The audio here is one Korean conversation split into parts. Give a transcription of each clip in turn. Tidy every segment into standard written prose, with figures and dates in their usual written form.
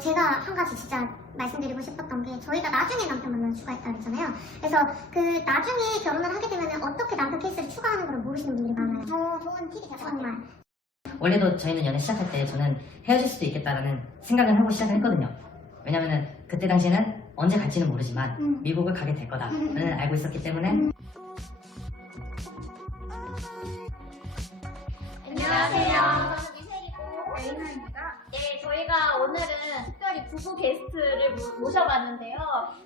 제가 한 가지 진짜 말씀드리고 싶었던 게 저희가 나중에 남편 만날 수가 있다고 했잖아요. 그래서 그 나중에 결혼을 하게 되면 어떻게 남편 케이스를 추가하는 걸 모르시는 분들이 많아요. 좋은 팁이 될 것 같아요. 정말. 원래도 저희는 연애 시작할 때 저는 헤어질 수도 있겠다라는 생각을 하고 시작을 했거든요. 왜냐면은 그때 당시에는 언제 갈지는 모르지만 미국을 가게 될 거다는 알고 있었기 때문에. 안녕하세요. 저는 유세리고 레이나입니다. 네, 저희가 오늘은 특별히 부부 게스트를 모셔봤는데요.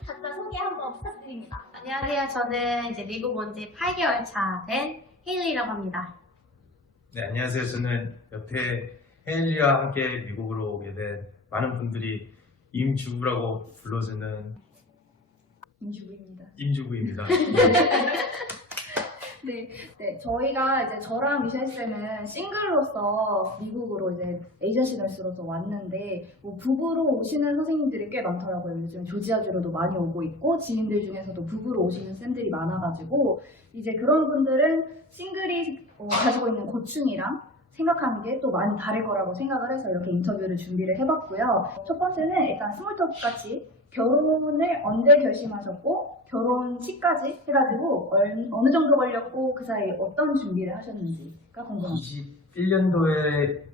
각자 소개 한번 부탁드립니다. 안녕하세요. 저는 이제 미국 온 지 8개월 차 된 헤일리라고 합니다. 네, 안녕하세요. 저는 여태 헤일리와 함께 미국으로 오게 된 많은 분들이 임주부라고 불러주는 임주부입니다. 네, 저희가 이제 저랑 미셸 쌤은 싱글로서 미국으로 이제 에이전시 널스로서 왔는데 뭐 부부로 오시는 선생님들이 꽤 많더라고요. 요즘 조지아주로도 많이 오고 있고 지인들 중에서도 부부로 오시는 쌤들이 많아가지고 이제 그런 분들은 싱글이 가지고 있는 고충이랑 생각하는 게 또 많이 다를 거라고 생각을 해서 이렇게 인터뷰를 준비를 해봤고요. 첫 번째는 일단 스몰토크 같이 결혼을 언제 결심하셨고 결혼 시까지 해가지고 어느 정도 걸렸고 그 사이 어떤 준비를 하셨는지가 궁금합니다. 21년도에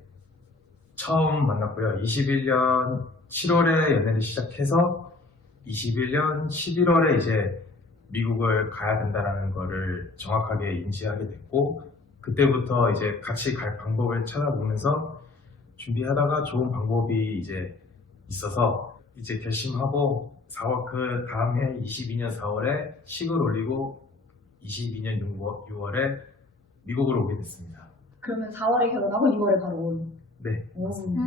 처음 만났고요. 21년 7월에 연애를 시작해서 21년 11월에 이제 미국을 가야 된다는 거를 정확하게 인지하게 됐고 그때부터 이제 같이 갈 방법을 찾아보면서 준비하다가 좋은 방법이 이제 있어서 이제 결심하고 4월 그 다음해 22년 4월에 식을 올리고 22년 6월에 미국으로 오게 됐습니다. 그러면 4월에 결혼하고 2월에 바로 온. 네, 맞습니다.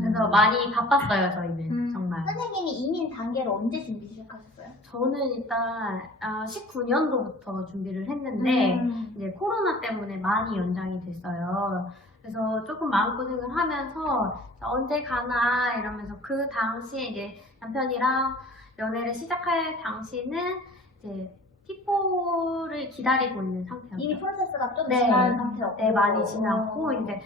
그래서 많이 바빴어요, 저희는. 정말. 선생님이 이민 단계를 언제 준비 시작하셨어요? 저는 일단 19년도부터 준비를 했는데 이제 코로나 때문에 많이 연장이 됐어요. 그래서 조금 마음고생을 하면서 언제 가나 이러면서 그 당시에 이제 남편이랑 연애를 시작할 당시는 이제 T4를 기다리고 있는 상태였어요. 이미 프로세스가 좀 네. 지난 상태였고 네, 많이 지났고 이제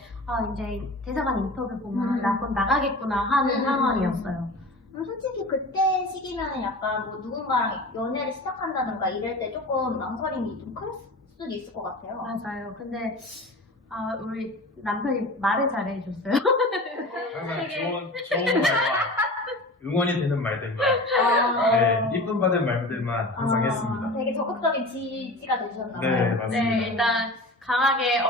대사관 인터뷰 보면 나 곧 나가겠구나 하는 상황이었어요. 솔직히 그때 시기면 약간 뭐 누군가랑 연애를 시작한다든가 이럴 때 조금 망설임이 좀 클 수도 있을 것 같아요. 맞아요. 근데 우리 남편이 말을 잘해줬어요. 항상 좋은 말과 응원이 되는 말들만 네, 이쁨 받은 말들만 항상 했습니다. 되게 적극적인 지지가 되셨나 봐요. 네, 맞습니다. 네, 일단 강하게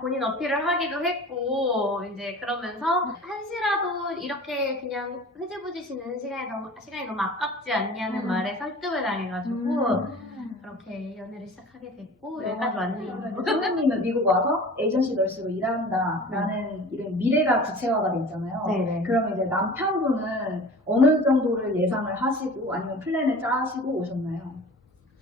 본인 어필을 하기도 했고 이제 그러면서 한시라도 이렇게 그냥 흐지부지 쉬는 시간이 너무 아깝지 않냐는 말에 설득을 당해가지고 그렇게 연애를 시작하게 됐고 여기까지 왔네요. 선생님은 미국 와서 에이전시 널스로 일한다라는 이런 미래가 구체화가 돼 있잖아요. 네네. 그러면 이제 남편분은 어느 정도를 예상을 하시고 아니면 플랜을 짜시고 오셨나요?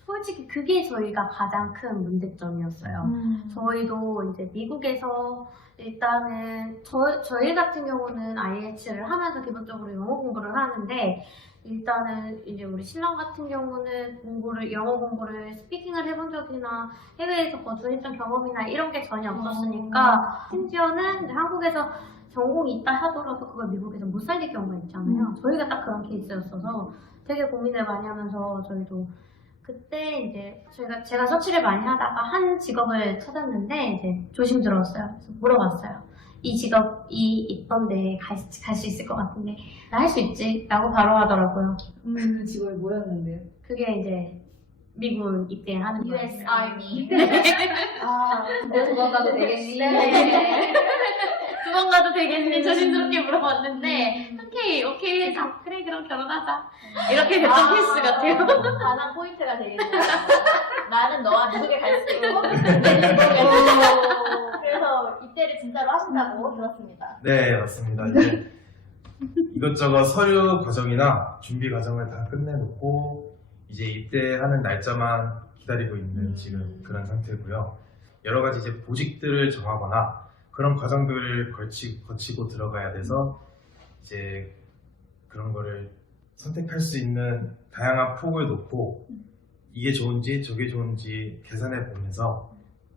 솔직히 그게 저희가 가장 큰 문제점이었어요. 저희도 이제 미국에서 일단은 저희 같은 경우는 IELTS를 하면서 기본적으로 영어 공부를 하는데 일단은 이제 우리 신랑 같은 경우는 영어 공부를 스피킹을 해본 적이나 해외에서 거주했던 경험이나 이런 게 전혀 없었으니까 심지어는 이제 한국에서 전공이 있다 하더라도 그걸 미국에서 못 살릴 경우가 있잖아요. 저희가 딱 그런 케이스였어서 되게 고민을 많이 하면서 저희도 그때 이제 제가 서치를 많이 하다가 한 직업을 찾았는데 이제 조심 들었어요. 그래서 물어봤어요. 이 직업이 있던데 갈 수 있을 것 같은데 나 할 수 있지? 라고 바로 하더라고요. 그 직업이 뭐였는데요? 그게 이제 미군 입대하는 거예요. US Army. 근데 그건 가도 되겠니? 네. 두 번 가도 되겠니? 조심스럽게 물어봤는데 오케이 해서 그래 그럼 결혼하자 이렇게 됐던 케이스 같아요. 가장 포인트가 되겠네요. 나는 너와 미국에 갈 수 있고 그래서 입대를 진짜로 하신다고 들었습니다. 네, 맞습니다. 이제 이것저것 서류 과정이나 준비 과정을 다 끝내놓고 이제 입대하는 날짜만 기다리고 있는 지금 그런 상태고요. 여러 가지 이제 보직들을 정하거나 그런 과정들을 거치고 들어가야 돼서 이제 그런 거를 선택할 수 있는 다양한 폭을 놓고 이게 좋은지 저게 좋은지 계산해 보면서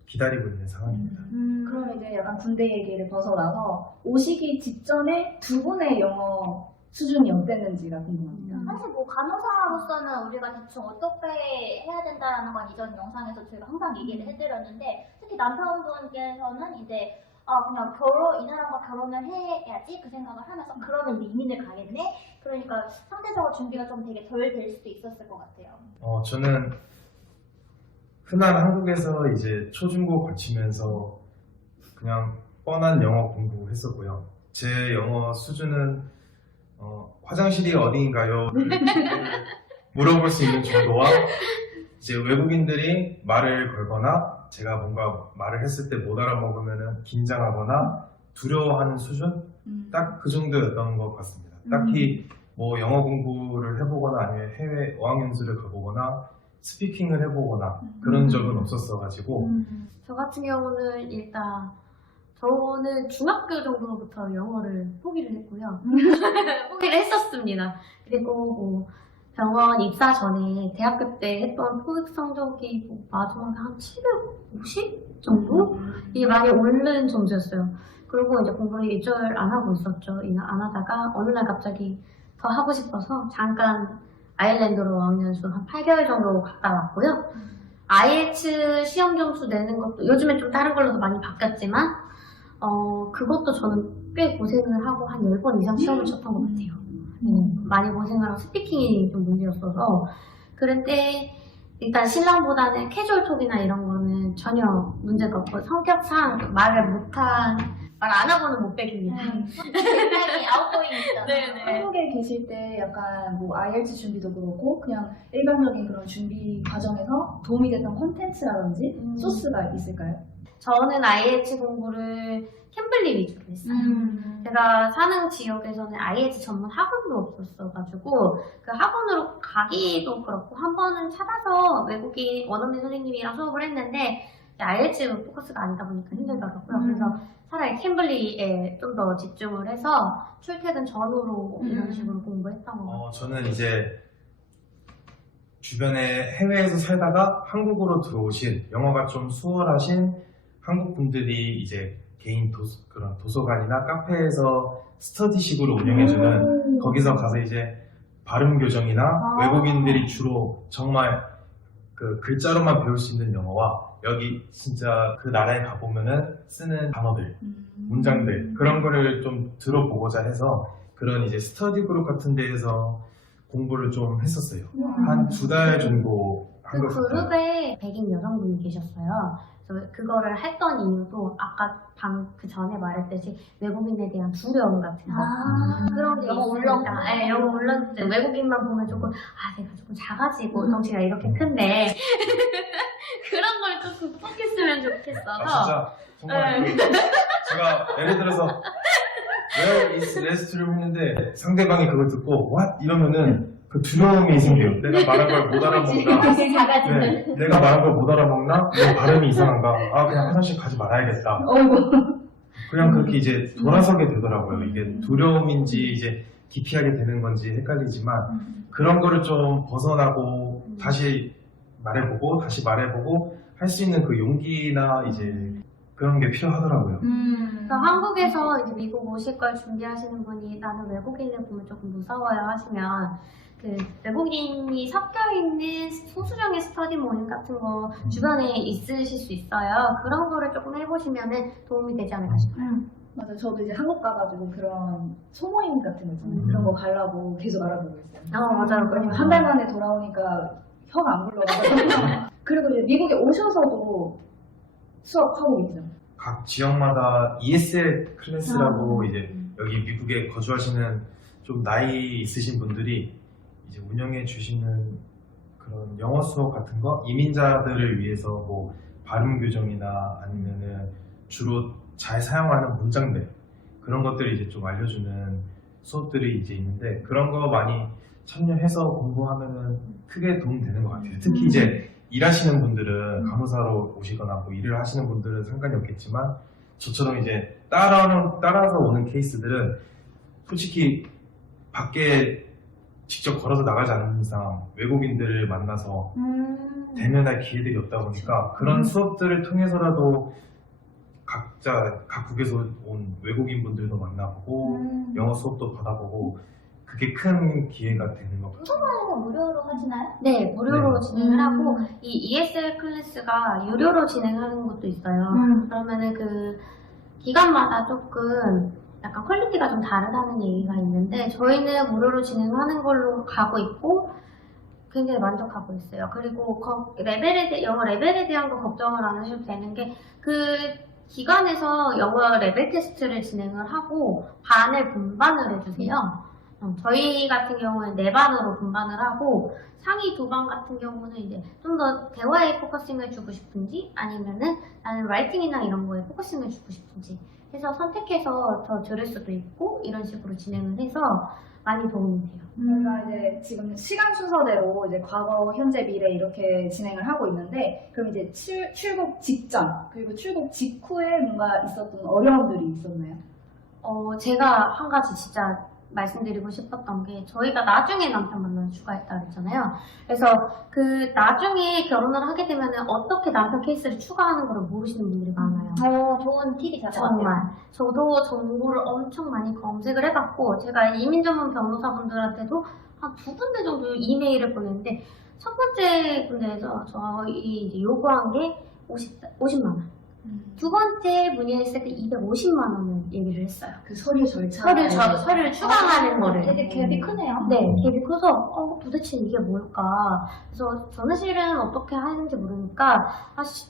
기다리고 있는 상황입니다. 그럼 이제 약간 군대 얘기를 벗어나서 오시기 직전에 두 분의 영어 수준이 어땠는지가 궁금합니다. 사실 뭐 간호사로서는 우리가 대충 어떻게 해야 된다라는 건 이전 영상에서 저희가 항상 얘기를 해드렸는데 특히 남편분께서는 이제 그냥 이 사람과 결혼을 해야지 그 생각을 하면서 그러면 이민을 가겠네? 그러니까 상대적으로 준비가 좀 되게 덜 될 수도 있었을 것 같아요. 저는 흔한 한국에서 이제 초중고 거치면서 그냥 뻔한 영어 공부했었고요. 제 영어 수준은 화장실이 어디인가요? 물어볼 수 있는 정도와 이제 외국인들이 말을 걸거나 제가 뭔가 말을 했을 때 못 알아먹으면 긴장하거나 두려워하는 수준? 딱 그 정도였던 것 같습니다. 딱히 뭐 영어 공부를 해보거나 아니면 해외 어학연수를 가보거나 스피킹을 해보거나 그런 적은 없었어가지고 저 같은 경우는 일단 저는 중학교 정도부터 영어를 포기를 했고요. 포기를 했었습니다. 그리고 뭐 병원 입사 전에 대학교 때 했던 토익 성적이 뭐 마지막에 한 750 정도? 이게 많이 오른 점수였어요. 그리고 이제 공부를 일주일 안 하고 있었죠. 안 하다가 어느 날 갑자기 더 하고 싶어서 잠깐 아일랜드로 어학연수 한 8개월 정도 갔다 왔고요. IELTS 시험 점수 내는 것도 요즘에 좀 다른 걸로도 많이 바뀌었지만 그것도 저는 꽤 고생을 하고 한 10번 이상 시험을 쳤던 것 같아요. 많이 고생을 하고 스피킹이 좀 문제였어서 그럴 때 일단 신랑보다는 캐주얼톡이나 이런 거는 전혀 문제가 없고 성격상 말 안 하고는 못 빼깁니다. 굉장히 아웃고잉이시잖아요. 네네. 한국에 계실 때 약간 뭐 IELTS 준비도 그렇고 그냥 일반적인 그런 준비 과정에서 도움이 됐던 콘텐츠라든지 소스가 있을까요? 저는 IELTS 공부를 캠블리 위주로 했어요. 제가 사는 지역에서는 IELTS 전문 학원도 없었어가지고 그 학원으로 가기도 그렇고 한 번은 찾아서 외국인 원어민 선생님이랑 수업을 했는데 IELTS 포커스가 아니다 보니까 힘들더라고요. 그래서 차라리 캠블리에 좀 더 집중을 해서 출퇴근 전후로 이런 식으로 공부했던 것 같아요. 저는 이제 주변에 해외에서 살다가 한국으로 들어오신 영어가 좀 수월하신 한국 분들이 이제 개인 그런 도서관이나 카페에서 스터디식으로 운영해주는 거기서 가서 이제 발음 교정이나 외국인들이 주로 정말 그 글자로만 배울 수 있는 영어와 여기 진짜 그 나라에 가보면은 쓰는 단어들, 문장들 그런 거를 좀 들어보고자 해서 그런 이제 스터디 그룹 같은 데에서 공부를 좀 했었어요. 한 2달 정도 한 그 것 같아요. 그룹에 백인 여성분이 계셨어요. 그래서 그거를 했던 이유도 아까 그 전에 말했듯이 외국인에 대한 두려움 같은 거 그런 게 영어 있으니까. 울렁증. 네, 영어 울렁증. 외국인만 보면 조금 내가 조금 작아지고 덩치가 이렇게 큰데 그런 걸 좀 극복했으면 좋겠어서 진짜 정말 제가 예를 들어서 Where is rest를 했는데 상대방이 그걸 듣고 What? 이러면은 그 두려움이 생겨요. 내가 말한 걸 못 알아먹나? 작아지는. 네, 내가 말한 걸 못 알아먹나? 뭐 발음이 이상한가? 그냥 화장실 가지 말아야겠다. 그냥 그렇게 이제 돌아서게 되더라고요. 이게 두려움인지 이제 기피하게 되는 건지 헷갈리지만 그런 거를 좀 벗어나고 다시 말해보고 할 수 있는 그 용기나 이제 그런 게 필요하더라고요. 그래서 한국에서 이제 미국 오실 걸 준비하시는 분이 나는 외국인을 보면 조금 무서워요 하시면 그 외국인이 섞여 있는 소수정의 스터디 모임 같은 거 주변에 있으실 수 있어요. 그런 거를 조금 해보시면 도움이 되지 않을까 싶어요. 맞아요. 저도 이제 한국 가가지고 그런 소모임 같은 거 있잖아요. 그런 거 가려고 계속 알아보고 있어요. 맞아요. 왜냐면 한 달 만에 돌아오니까 혀가 안 굴러가지고 그리고 이제 미국에 오셔서도 수업하고 있죠. 각 지역마다 ESL 클래스라고 이제 여기 미국에 거주하시는 좀 나이 있으신 분들이 이제 운영해 주시는 그런 영어 수업 같은 거 이민자들을 위해서 뭐 발음 교정이나 아니면은 주로 잘 사용하는 문장들 그런 것들을 이제 좀 알려주는 수업들이 이제 있는데 그런 거 많이 참여해서 공부하면은 크게 도움되는 것 같아요. 특히 이제 일하시는 분들은 간호사로 오시거나 뭐 일을 하시는 분들은 상관이 없겠지만 저처럼 이제 따라서 오는 케이스들은 솔직히 밖에 직접 걸어서 나가지 않는 이상 외국인들을 만나서 대면할 기회들이 없다 보니까 그런 수업들을 통해서라도 각 국에서 온 외국인분들도 만나보고 영어 수업도 받아보고 그게 큰 기회가 되는 것 같아요. 수업은 무료로 하시나요? 네, 무료로 네. 진행을 하고 이 ESL 클래스가 유료로 진행하는 것도 있어요. 그러면은 그 기간마다 조금 약간 퀄리티가 좀 다르다는 얘기가 있는데 저희는 무료로 진행하는 걸로 가고 있고 굉장히 만족하고 있어요. 그리고 영어 레벨에 대한 거 걱정을 안 하셔도 되는 게 그 기간에서 영어 레벨 테스트를 진행을 하고 반을 분반을 해주세요. 저희 같은 경우는 4반으로 분반을 하고 상위 2반 같은 경우는 이제 좀 더 대화에 포커싱을 주고 싶은지 아니면은 나는 라이팅이나 이런 거에 포커싱을 주고 싶은지 해서 선택해서 더 들을 수도 있고 이런 식으로 진행을 해서 많이 도움이 돼요. 저희가 이제 지금 시간 순서대로 이제 과거, 현재, 미래 이렇게 진행을 하고 있는데 그럼 이제 출국 직전 그리고 출국 직후에 뭔가 있었던 어려움들이 있었나요? 제가 한 가지 진짜 말씀드리고 싶었던 게 저희가 나중에 남편 만나서 추가했다 그랬잖아요. 그래서 그 나중에 결혼을 하게 되면 어떻게 남편 케이스를 추가하는 걸 모르시는 분들이 많아요. 좋은 팁이 될 것 정말. 같아요. 저도 정보를 엄청 많이 검색을 해봤고 제가 이민 전문 변호사분들한테도 한 2군데 정도 이메일을 보냈는데 첫 번째 군데에서 저희 이제 요구한 게 50만 원. 두 번째 문의했을 때 250만 원을 얘기를 했어요. 그 서류 절차 서류를 추가하는 거를. 되게 갭이 크네요. 네, 갭이 커서 도대체 이게 뭘까? 그래서 저는 실은 어떻게 하는지 모르니까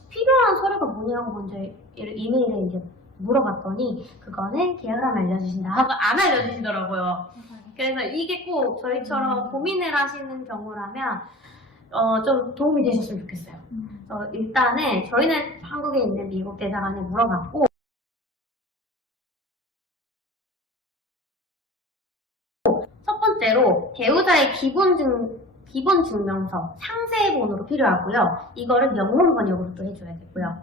필요한 서류가 뭐냐고 먼저 이메일에 이제 물어봤더니 그거는 계약을 하면 알려주신다 하고 안 알려주시더라고요. 그래서 이게 꼭 저희처럼 고민을 하시는 경우라면 좀 도움이 되셨으면 좋겠어요. 일단은 저희는 한국에 있는 미국 대사관에 물어봤고 첫 번째로 배우자의 기본 증명서 상세본으로 필요하고요. 이거를 영문 번역으로 또 해줘야 되고요.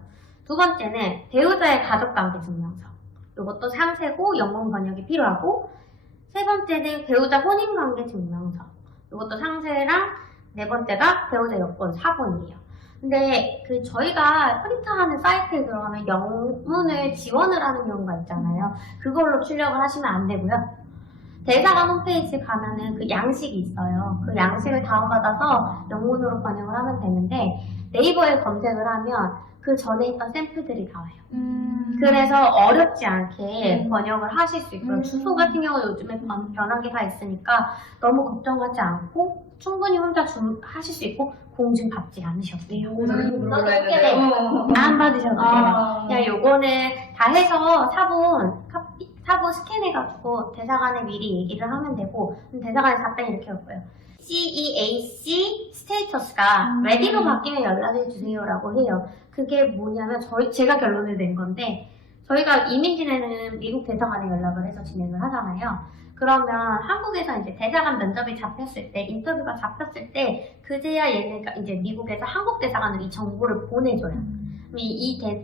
두 번째는 배우자의 가족관계 증명서. 이것도 상세고 영문 번역이 필요하고 세 번째는 배우자 혼인관계 증명서. 이것도 상세랑 네 번째가 배우자 여권 사본이에요. 근데 저희가 프린트하는 사이트에 들어가면 영문을 지원을 하는 경우가 있잖아요. 그걸로 출력을 하시면 안 되고요. 대사관 홈페이지 가면은 그 양식이 있어요. 그 양식을 다운받아서 영문으로 번역을 하면 되는데 네이버에 검색을 하면 그 전에 있던 샘플들이 나와요. 그래서 어렵지 않게 번역을 하실 수 있고요. 주소 같은 경우 요즘에 변한 게 다 있으니까 너무 걱정하지 않고 충분히 혼자 하실 수 있고 공증 받지 않으셔도 돼요. 안 받으셔도 돼요. 그냥 요거는 다 해서 사본 스캔해가지고 대사관에 미리 얘기를 하면 되고 대사관에 답변 이렇게 올 거예요. CEAC 스테이터스가 레디로 바뀌면 연락해주세요 라고 해요. 그게 뭐냐면 제가 결론을 낸 건데 저희가 이민 진행은 미국 대사관에 연락을 해서 진행을 하잖아요. 그러면 한국에서 이제 대사관 면접이 잡혔을 때 인터뷰가 잡혔을 때 그제야 얘네가 이제 미국에서 한국 대사관으로 이 정보를 보내줘요.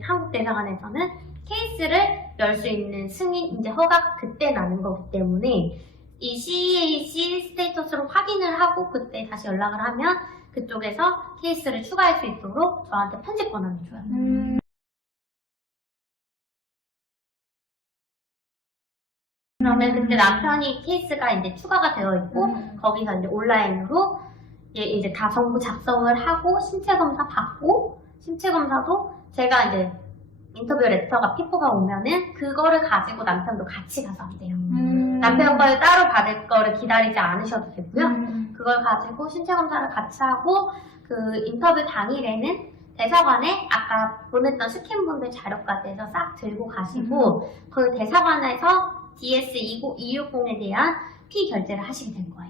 한국 대사관에서는 케이스를 열 수 있는 승인 이제 허가가 그때 나는 거기 때문에 이 CEAC 스테이터스로 확인을 하고 그때 다시 연락을 하면 그쪽에서 케이스를 추가할 수 있도록 저한테 편집 권한을 줘요. 그러면 그때 남편이 케이스가 이제 추가가 되어 있고 거기서 이제 온라인으로 이제 다 정보 작성을 하고 신체 검사 받고 신체 검사도 제가 이제 인터뷰 레터가 피포가 오면은 그거를 가지고 남편도 같이 가서 한대요. 남편 걸 따로 받을 거를 기다리지 않으셔도 되고요. 그걸 가지고 신체 검사를 같이 하고 그 인터뷰 당일에는 대사관에 아까 보냈던 스캔본들 자료까지 해서 싹 들고 가시고 그 대사관에서 DS260에 대한 피 결제를 하시게 된 거예요.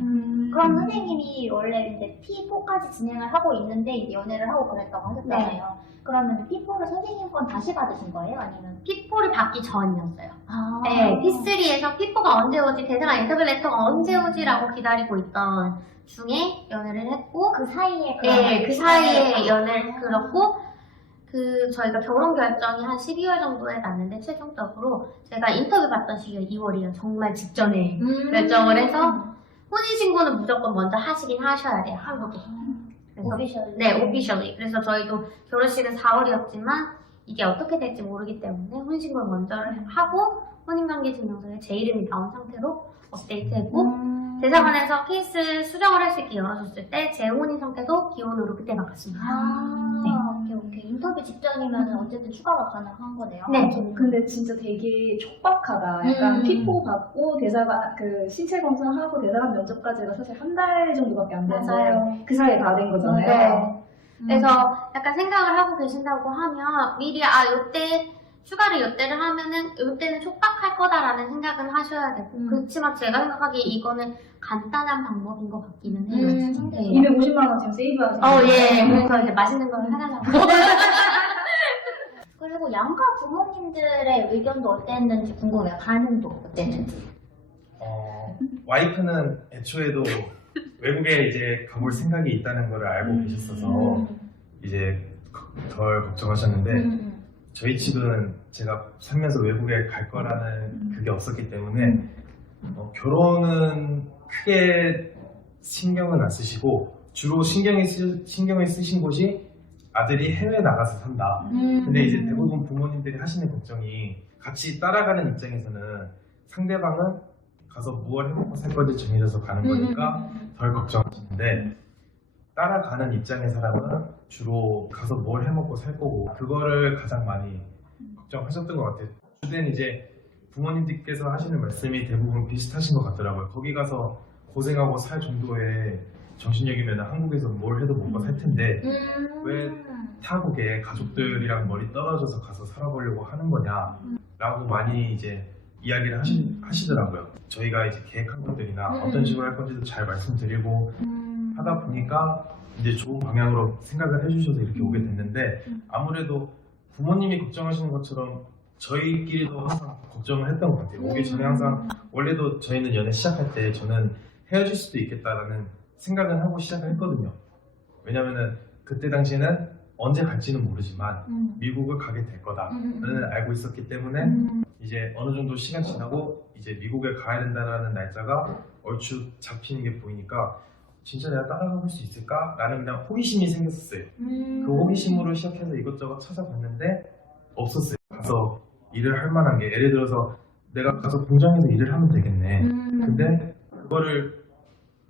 그럼 선생님이 원래 이제 P4까지 진행을 하고 있는데 이제 연애를 하고 그랬다고 하셨잖아요. 그러면 P4를 선생님 건 다시 받으신 거예요? 아니면? P4를 받기 전이었어요. 네, P3에서 P4가 언제 오지, 대사관 인터뷰 레터가 언제 오지라고 기다리고 있던 중에 연애를 했고 그 사이에 그 사이에 연애를 그렇고 저희가 결혼 결정이 한 12월 정도에 났는데 최종적으로 제가 인터뷰 받던 시기가 2월이에요. 정말 직전에 결정을 해서 혼인신고는 무조건 먼저 하시긴 하셔야 돼요, 한국에. 그래서 오피셜. 네, 오피셜리. 그래서 저희도 결혼식은 4월이었지만 이게 어떻게 될지 모르기 때문에 혼인신고를 먼저 하고 혼인관계증명서에 제 이름이 나온 상태로 업데이트했고 대사관에서 케이스 수정을 할 수 있게 열어줬을 때 제 혼인 상태도 기혼으로 그때 바꿨습니다. 오케이. 인터뷰 직전이면 어쨌든 추가가 가능한 거네요. 네. 근데 진짜 되게 촉박하다. 약간 피포 받고 대사관 그 신체 검사하고 대사관 면접까지가 사실 한 달 정도밖에 안 됐는데 맞아요. 그 사이에 다 된 거잖아요. 네. 그래서 약간 생각을 하고 계신다고 하면 미리 요때 휴가를 요때를 하면은 요때는 촉박할 거다라는 생각은 하셔야 되고 그렇지만 제가 생각하기에 이거는 간단한 방법인 것 같기는 해요. 네. 250만 원 지금 세이브하시는 거예요? 예. 그래서 이제 맛있는 걸 사달라고. 그리고 양가 부모님들의 의견도 어땠는지 궁금해요. 반응도 어땠는지. 와이프는 애초에도 외국에 이제 가볼 생각이 있다는 걸 알고 계셨어서 이제 덜 걱정하셨는데 저희 집은 제가 살면서 외국에 갈 거라는 그게 없었기 때문에 결혼은 크게 신경은 안 쓰시고 주로 신경을 쓰신 곳이 아들이 해외 나가서 산다. 근데 이제 대부분 부모님들이 하시는 걱정이 같이 따라가는 입장에서는 상대방은 가서 무얼 해먹고 살 건지 정해져서 가는 거니까 덜 걱정하시는데 따라가는 입장의 사람은 주로 가서 뭘 해먹고 살 거고 그거를 가장 많이 걱정하셨던 것 같아요. 주된 이제 부모님들께서 하시는 말씀이 대부분 비슷하신 것 같더라고요. 거기 가서 고생하고 살 정도의 정신력이면 한국에서 뭘 해도 먹고 살 텐데 왜 타국에 가족들이랑 멀리 떨어져서 가서 살아보려고 하는 거냐 라고 많이 이제 이야기를 하시더라고요. 저희가 이제 계획한 것들이나 어떤 식으로 할 건지도 잘 말씀드리고 하다 보니까 이제 좋은 방향으로 생각을 해주셔서 이렇게 오게 됐는데 아무래도 부모님이 걱정하시는 것처럼 저희끼리도 항상 걱정을 했던 것 같아요. 오기 전에 항상 원래도 저희는 연애 시작할 때 저는 헤어질 수도 있겠다라는 생각을 하고 시작을 했거든요. 왜냐면은 그때 당시에는 언제 갈지는 모르지만 미국을 가게 될 거다는 알고 있었기 때문에 이제 어느 정도 시간 지나고 이제 미국에 가야 된다는 날짜가 얼추 잡히는 게 보이니까 진짜 내가 따라가 볼 수 있을까? 라는 그냥 호기심이 생겼었어요. 그 호기심으로 시작해서 이것저것 찾아봤는데 없었어요. 가서 일을 할 만한 게 예를 들어서 내가 가서 공장에서 일을 하면 되겠네. 근데 그거를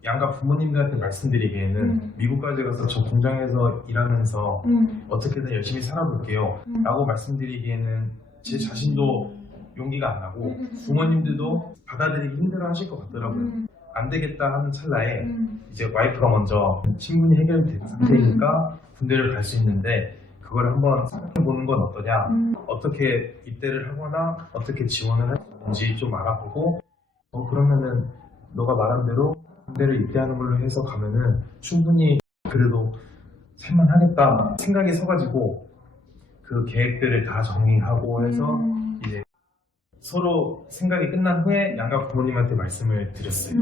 양가 부모님들한테 말씀드리기에는 미국까지 가서 저 공장에서 일하면서 어떻게든 열심히 살아볼게요 라고 말씀드리기에는 제 자신도 용기가 안 나고 부모님들도 받아들이기 힘들어 하실 것 같더라고요. 안 되겠다 하는 찰나에 이제 와이프가 먼저 친분이 해결된 상태니까 군대를 갈 수 있는데 그걸 한번 생각해보는 건 어떠냐, 어떻게 입대를 하거나 어떻게 지원을 할 수 있는지 좀 알아보고 그러면은 너가 말한 대로 군대를 입대하는 걸로 해서 가면은 충분히 그래도 살만하겠다 생각이 서가지고 그 계획들을 다 정리하고 해서 이제 서로 생각이 끝난 후에 양가 부모님한테 말씀을 드렸어요.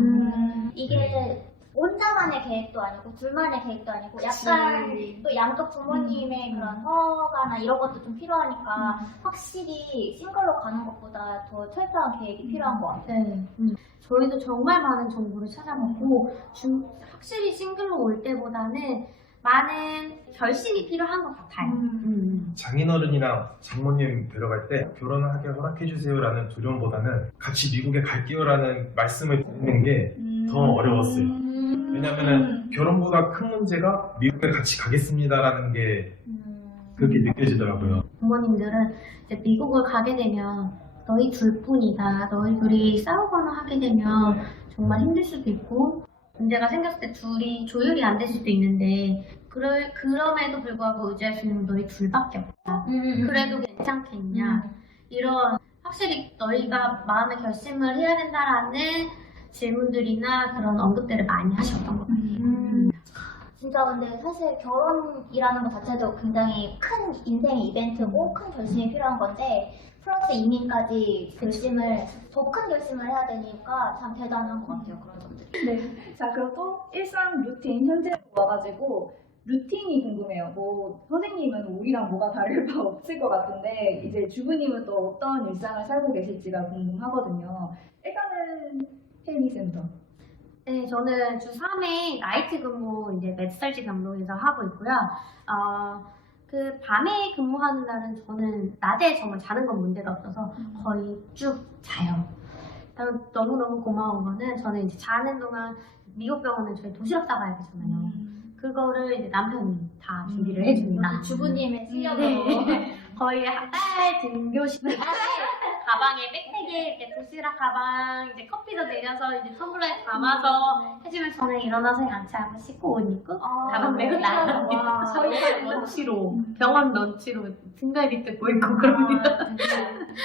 이게 혼자만의 계획도 아니고 둘만의 계획도 아니고 약간 또 양쪽 부모님의 그런 허가나 이런 것도 좀 필요하니까 확실히 싱글로 가는 것보다 더 철저한 계획이 필요한 것 같아요. 네. 저희도 정말 많은 정보를 찾아봤고 확실히 싱글로 올 때보다는 많은 결심이 필요한 것 같아요. 장인어른이랑 장모님 데려갈 때 결혼을 하게 허락해주세요라는 두려움보다는 같이 미국에 갈게요라는 말씀을 드리는 게 더 어려웠어요. 왜냐면은 결혼보다 큰 문제가 미국에 같이 가겠습니다라는 게 그렇게 느껴지더라고요. 부모님들은 이제 미국을 가게 되면 너희 둘뿐이다. 너희 둘이 싸우거나 하게 되면 정말 힘들 수도 있고 문제가 생겼을 때 둘이 조율이 안 될 수도 있는데 그럼에도 불구하고 의지할 수 있는 건 너희 둘밖에 없다. 그래도 괜찮겠냐. 이런 확실히 너희가 마음의 결심을 해야 된다라는 질문들이나 그런 언급들을 많이 하셨던 것 같아요. 진짜 근데 사실 결혼이라는 것 자체도 굉장히 큰 인생의 이벤트고 큰 결심이 필요한 건데 플러스 이민까지 더 큰 결심을 해야 되니까 참 대단한 것 같아요. 그런 점들이. 네. 자, 그럼 또 일상 루틴 현재 와가지고 루틴이 궁금해요. 뭐 선생님은 우리랑 뭐가 다를 바 없을 것 같은데 이제 주부님은 또 어떤 일상을 살고 계실지가 궁금하거든요. 일단은 혜미 쌤부터. 네, 저는 주 3회 나이트 근무 이제 메디설지 병동에서 하고 있고요. 그 밤에 근무하는 날은 저는 낮에 정말 자는 건 문제가 없어서 거의 쭉 자요. 일단 너무너무 고마운 거는 저는 이제 자는 동안 미국 병원은 저희 도시락 싸가야 되잖아요. 그거를 이제 남편이 다 준비를 해줍니다. 주부님의 실력으로. 네. 거의 한 달 등교식 때 가방에 백팩에 이렇게 도시락 가방 이제 커피도 내려서 이제 텀블러에 담아서 해주면 저는 일어나서 양치하고 씻고 옷 입고 가방 메고 나갑니다. 저희 런치로 병원 런치로 등갈비 뜯고 있고 그럽니다.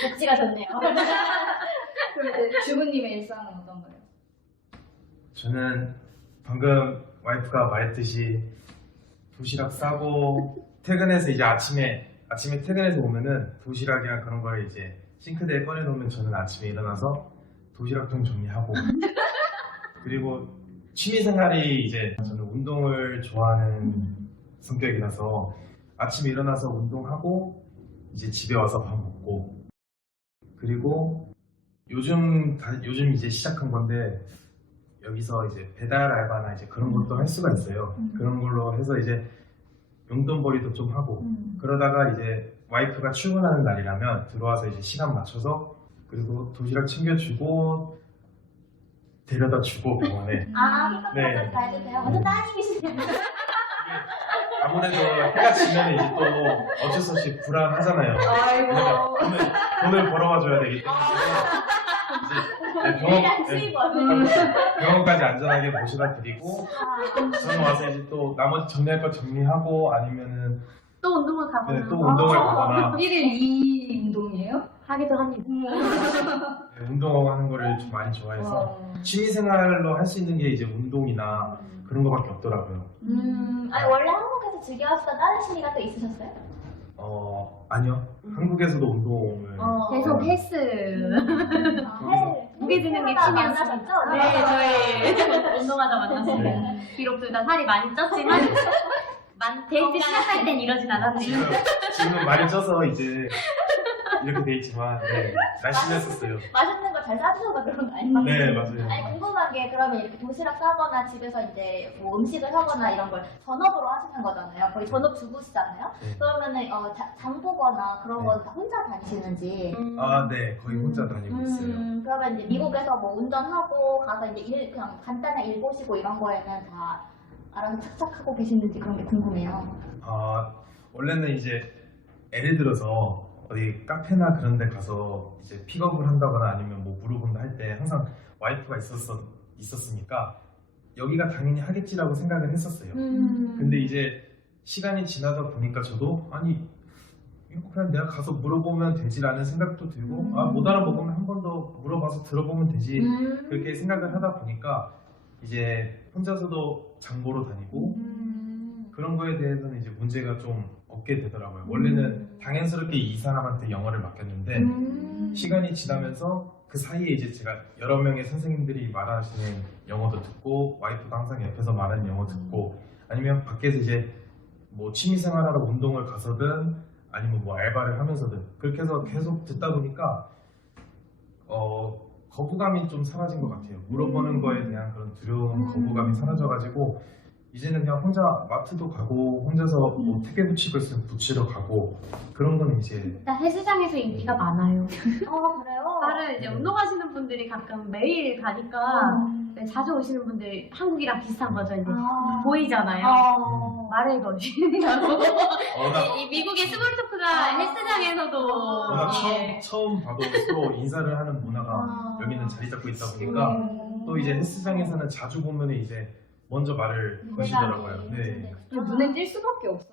복지가 좋네요. 그럼 이제 주부님의 일상은 어떤 거예요? 저는 방금 와이프가 말했듯이 도시락 싸고 퇴근해서 이제 아침에 퇴근해서 오면은 도시락이랑 그런 걸 이제 싱크대에 꺼내놓으면 저는 아침에 일어나서 도시락통 정리하고 그리고 취미생활이 이제 저는 운동을 좋아하는 성격이라서 아침에 일어나서 운동하고 이제 집에 와서 밥 먹고 그리고 요즘 이제 시작한 건데 여기서 이제 배달 알바나 이제 그런 것도 할 수가 있어요. 그런 걸로 해서 이제 용돈벌이도 좀 하고 그러다가 이제 와이프가 출근하는 날이라면 들어와서 이제 시간 맞춰서 그리고 도시락 챙겨주고 데려다 주고 병원에 아, 네. 픽업까지 가야 되세요? 완전 따님이시네요. 아무래도 해가 지면 이제 또 어쩔 수 없이 불안하잖아요. 내가 돈을 벌어와줘야 되기 때문에 이제 병원까지 안전하게 모셔다 드리고 저는 와서 이제 또 나머지 정리할 거 정리하고 아니면은 또 운동을 가거나 또 운동을 가거나 1일 2 운동이에요? 하기도 합니다. 네, 운동하는 거를 좀 많이 좋아해서 취미생활로 할 수 있는 게 이제 운동이나 그런 거밖에 없더라고요. 아니, 원래 한국에서 즐겨왔던 다른 취미가 또 있으셨어요? 아니요. 한국에서도 운동을 계속 헬스. 무게 드는 게 취미였어요. 만나셨죠? 네, 저희 운동하다 만났어요. 네. 비록 둘 다 살이 많이 쪘지만 데이트 시작할 땐 이러진 않았네요. 지금은 많이 쪄서 이제 이렇게 돼 있지만 네, 날씬했었어요. 맛있는 거 잘 싸주셔서 그런 거 아니에요? 네, 맞아요. 아니, 궁금한 게 그러면 이렇게 도시락 싸거나 집에서 이제 뭐 음식을 하거나 이런 걸 전업으로 하시는 거잖아요. 거의 전업 주부시잖아요. 네. 그러면은 장 보거나 그런 네. 건 다 혼자 다니시는지. 네, 거의 혼자 다니고 있어요. 그러면 이제 미국에서 뭐 운전하고 가서 이제 그냥 간단한 일 보시고 이런 거에는 다 알아서 착착 하고 계시는지 그런 게 궁금해요. 원래는 이제 예를 들어서 어디 카페나 그런 데 가서 이제 픽업을 한다거나 아니면 뭐 물어본다 할 때 항상 와이프가 있었으니까 여기가 당연히 하겠지라고 생각을 했었어요. 근데 이제 시간이 지나다 보니까 저도 아니 이거 그냥 내가 가서 물어보면 되지라는 생각도 들고 못 알아먹으면 한 번 더 물어봐서 들어보면 되지 그렇게 생각을 하다 보니까 이제 혼자서도 장보러 다니고 그런 거에 대해서는 이제 문제가 좀 없게 되더라고요. 원래는 당연스럽게 이 사람한테 영어를 맡겼는데 시간이 지나면서 그 사이에 이제 제가 여러 명의 선생님들이 말하시는 영어도 듣고 와이프가 항상 옆에서 말하는 영어 듣고 아니면 밖에서 이제 뭐 취미생활하러 운동을 가서든 아니면 뭐 알바를 하면서든 그렇게 해서 계속 듣다 보니까 거부감이 좀 사라진 것 같아요. 물어보는 거에 대한 그런 두려운 거부감이 사라져가지고 이제는 그냥 혼자 마트도 가고 혼자서 뭐 택배 붙이고 있으면 붙이러 가고 그런 거는 이제 일단 헬스장에서 인기가 많아요. 그래요? 다른 이제 운동하시는 분들이 가끔 매일 가니까 네, 자주 오시는 분들 한국이랑 비슷한 거죠. 이제 보이잖아요. 말을 거시냐고. 이 미국의 스몰토크가 헬스장에서도 워낙 예. 처음 봐도 서로 인사를 하는 문화가 여기는 자리 잡고 있다 보니까 또 이제 헬스장에서는 자주 보면 이제 먼저 말을 거시더라고요. 네. 눈에 띌 수밖에 없어.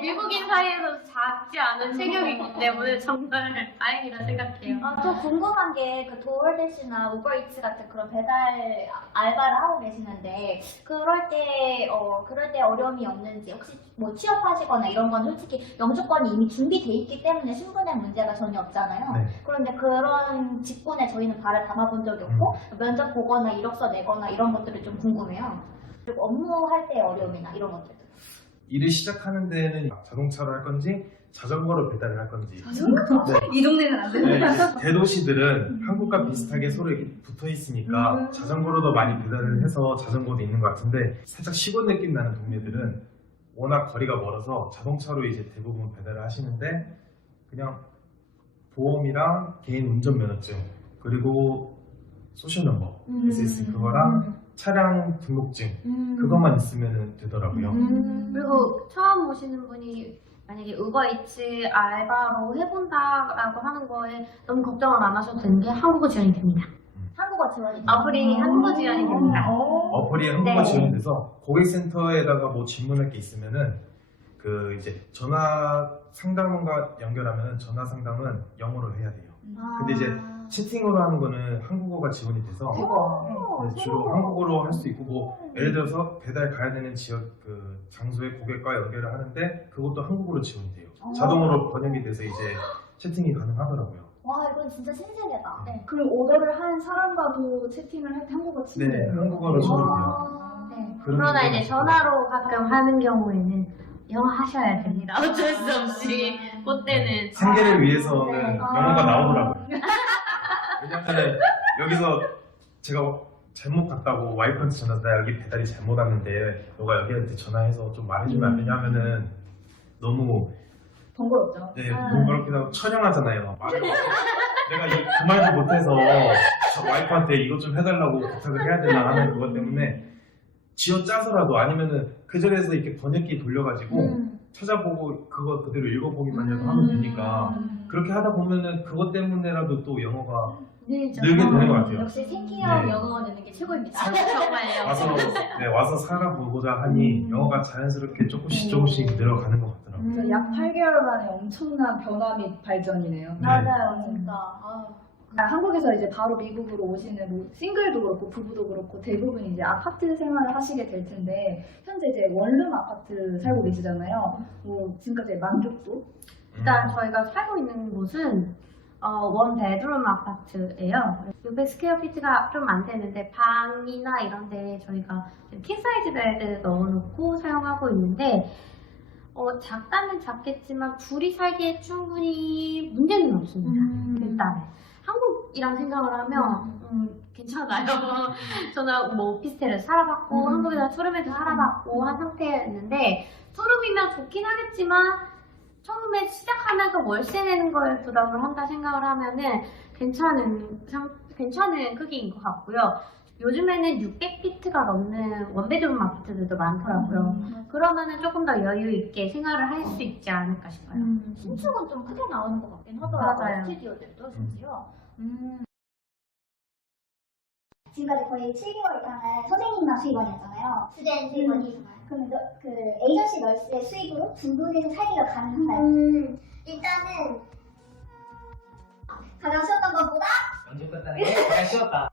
미국인 사이에서 작지 않은 체격이기 때문에 정말 다행이라 생각해요. 또 궁금한 게 그 도어대시나 우버이츠 같은 그런 배달 알바를 하고 계시는데 그럴 때 어려움이 없는지 혹시 뭐 취업하시거나 이런 건 솔직히 영주권이 이미 준비돼 있기 때문에 신분의 문제가 전혀 없잖아요. 네. 그런데 그런 직군에 저희는 발을 담아본 적이 없고 면접 보거나 이력서 내거나 이런 것들이 좀 궁금해요. 그리고 업무할 때의 어려움이나 이런 것들. 일을 시작하는 데는 자동차로 할 건지 자전거로 배달을 할 건지. 자전거? 네. 이 동네는 안 네, 된다. 이제 대도시들은 한국과 비슷하게 서로 이렇게 붙어 있으니까 자전거로도 많이 배달을 해서 자전거도 있는 것 같은데 살짝 시골 느낌 나는 동네들은 워낙 거리가 멀어서 자동차로 이제 대부분 배달을 하시는데 그냥 보험이랑 개인 운전면허증 그리고 소셜 넘버 SSN 그거랑 차량 등록증 그것만 있으면 되더라고요. 그리고 처음 오시는 분이 만약에 우버이츠 알바로 해본다라고 하는 거에 너무 걱정을 안 하셔도 되는 게 한국어 지원이 됩니다. 한국어 지원이 어플이 한국어 지원이 됩니다. 어플이 한국어 네. 지원돼서 고객센터에다가 뭐 질문할 게 있으면은 그 이제 전화 상담과 연결하면 전화 상담은 영어로 해야 돼요. 근데 이제 채팅으로 하는 거는 한국어가 지원이 돼서 네, 주로 한국어로 할 수 있고 뭐 예를 들어서 배달 가야 되는 지역 그 장소의 고객과 연결을 하는데 그것도 한국어로 지원이 돼요. 자동으로 번역이 돼서 이제 채팅이 가능하더라고요. 와 이건 진짜 신세계다. 네. 그럼 오더를 한 사람과도 채팅을 할 때 한국어 치는 네, 거예요? 한국어로 지원이 돼요. 와. 네. 그런 그러나 경우가 이제 있어요. 전화로 가끔 하는 경우에는 영어 하셔야 됩니다. 어쩔 수 없이 그때는 생계를 위해서는 네. 영어가 나오더라고요. 왜냐면 여기서 제가 잘못 갔다고 와이프한테 전화해서 나 여기 배달이 잘못 왔는데 너가 여기한테 전화해서 좀 말해주면 안 되냐 하면은 너무 번거롭죠. 네, 번거롭기도 하고 처량하잖아요. 말을 내가 그 말도 못해서 저 와이프한테 이것 좀 해달라고 부탁을 해야 되나 하는 그것 때문에 쥐어짜서라도 아니면은 그 자리에서 이렇게 번역기 돌려가지고 찾아보고 그거 그대로 읽어보기만이라도 하면 되니까 그렇게 하다 보면은 그것 때문에라도 또 영어가 늘죠. 늘게 되는 것 같아요. 역시 생기형 네. 영어 듣는 게 최고입니다. 정말요. 와서 살아보고자 하니 영어가 자연스럽게 조금씩 늘어가는 것 같더라고요. 그래서 약 8개월 만에 엄청난 변화 및 발전이네요. 네. 맞아요, 진짜. 아유. 한국에서 이제 바로 미국으로 오시는 뭐 싱글도 그렇고 부부도 그렇고 대부분 이제 아파트 생활을 하시게 될 텐데 현재 이제 원룸 아파트 살고 계시잖아요. 뭐 지금까지 만족도? 일단 저희가 살고 있는 곳은 원 베드룸 아파트예요. 600스퀘어피트가 좀 안 되는데 방이나 이런 데 저희가 킹사이즈 베드 넣어놓고 사용하고 있는데 작다면 작겠지만 둘이 살기에 충분히 문제는 없습니다. 일단 한국이랑 생각을 하면 괜찮아요. 저는 뭐 오피스텔을 살아봤고 한국에서 투룸에도 살아봤고 한 상태였는데 투룸이면 좋긴 하겠지만 처음에 시작하면서 월세 내는 걸 부담을 한다 생각을 하면은 괜찮은 크기인 것 같고요. 요즘에는 600피트가 넘는 원베드룸 아파트들도 많더라고요. 그러면은 조금 더 여유 있게 생활을 할 수 있지 않을까 싶어요. 신축은 좀 크게 나오는 것 같긴 하더라고요. 맞아요. 스튜디오들도 심지어. 지금까지 거의 7개월 이상은 선생님만 수입원이었잖아요. 스튜던트 수입원이잖아요. 그럼 그 에이전시 널스의 수입으로 두 분이서 살기가 가능한가요? 일단은 가장 쉬웠던 것보다 연중 끝나는 게 가장 쉬웠다.